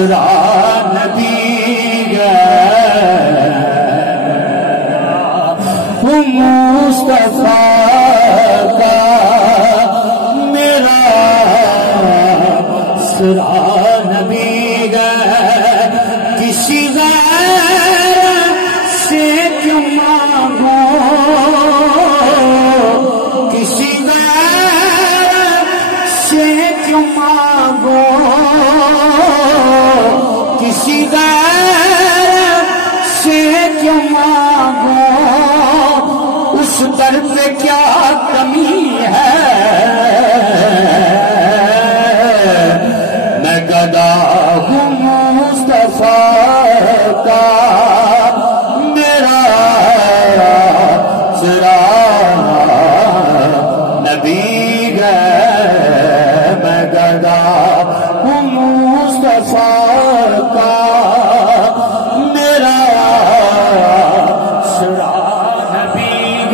اسرا نبی مصطفیٰ کا میرا اسرا نبی کسی غیر سے کیوں مانگو کسی غیر سے کیوں مانگو کسی غیر سے کیوں مانگو اس در پہ کیا کمی ہے میں گدا ہوں مصطفیٰ کا میرا اسرا نبی میں گدا ہوں مصطفیٰ کا میرا اسرا نبی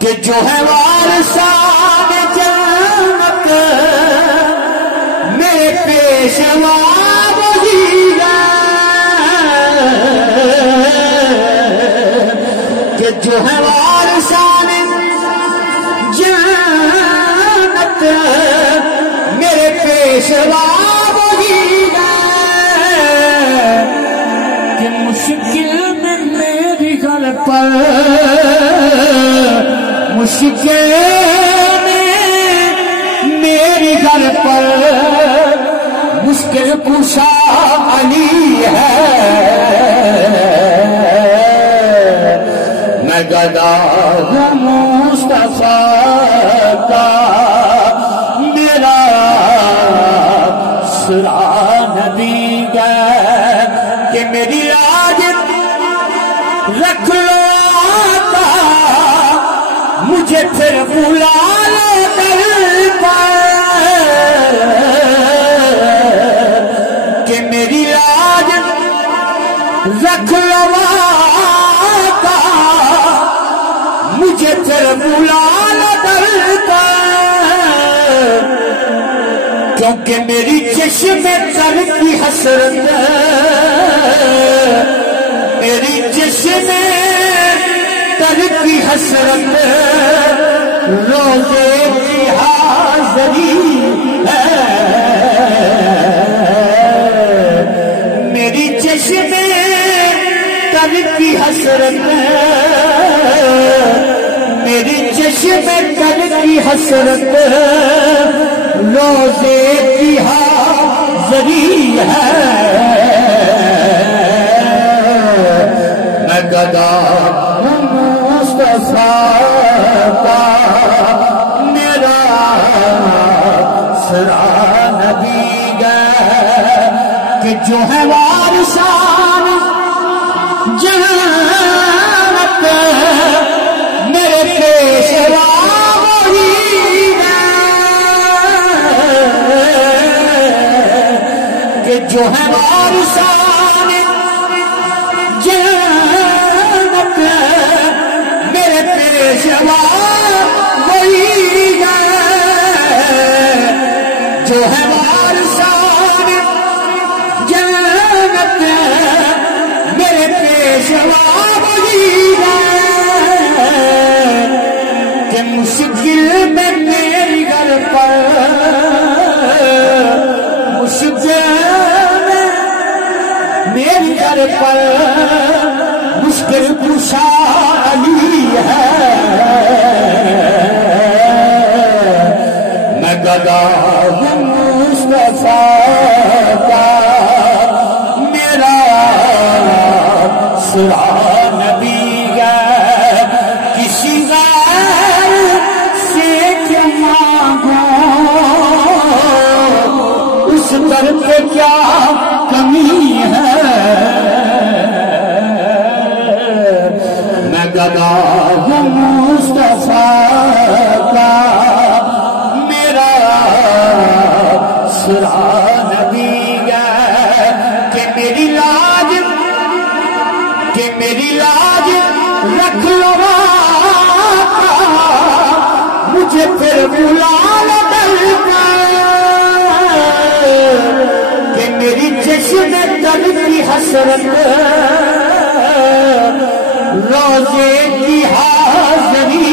کہ جو ہے وارثان جنت میرے پیشوا وہی ہے کہ جو ہے وارثان جنت میرے پیشوا وہی ہے کہ مشکل میں میری گھر پر مشکل میں میری گھر پر مشکل کشا علی ہے میں گدا ہوں مصطفیٰ کا میرا اسرا نبی کہ میری لاج رکھ لو مجھے پھر بلا لو در پر کہ میری لاج رکھ لو آقا مجھے پھر بلا لو در پر کیونکہ میری چشم تر کی حسرت میری چشم تر کی حسرت روزے کی حاضری ہے میری چشم تر کی حسرت میری چشم تر کی حسرت روزے کی حاضری ہے میں گدا کا میرا اسرا نبی کہ جو ہے وارثان جنت میرے پیشوا وہی ہے کہ جو ہے وارثان جنت میرے پیشوا وہی ہے جو ہے وارثان جنت میرے پیشوا وہی ہے کہ مشکل میں میری گھر پر مشکل میں میری گھر پر مشکل کشا علی ہے میں گدا ہوں مصطفیٰ کا میرا اسرا نبی کسی غیر سے کیوں مانگو اس در پہ کیا کمی ہے گدا ہوں مصطفیٰ کا میرا اسرا نبی کہ میری لاج رکھ لو مجھے پھر بلا لو در پر چشم تر کی حسرت روزے کی حاضری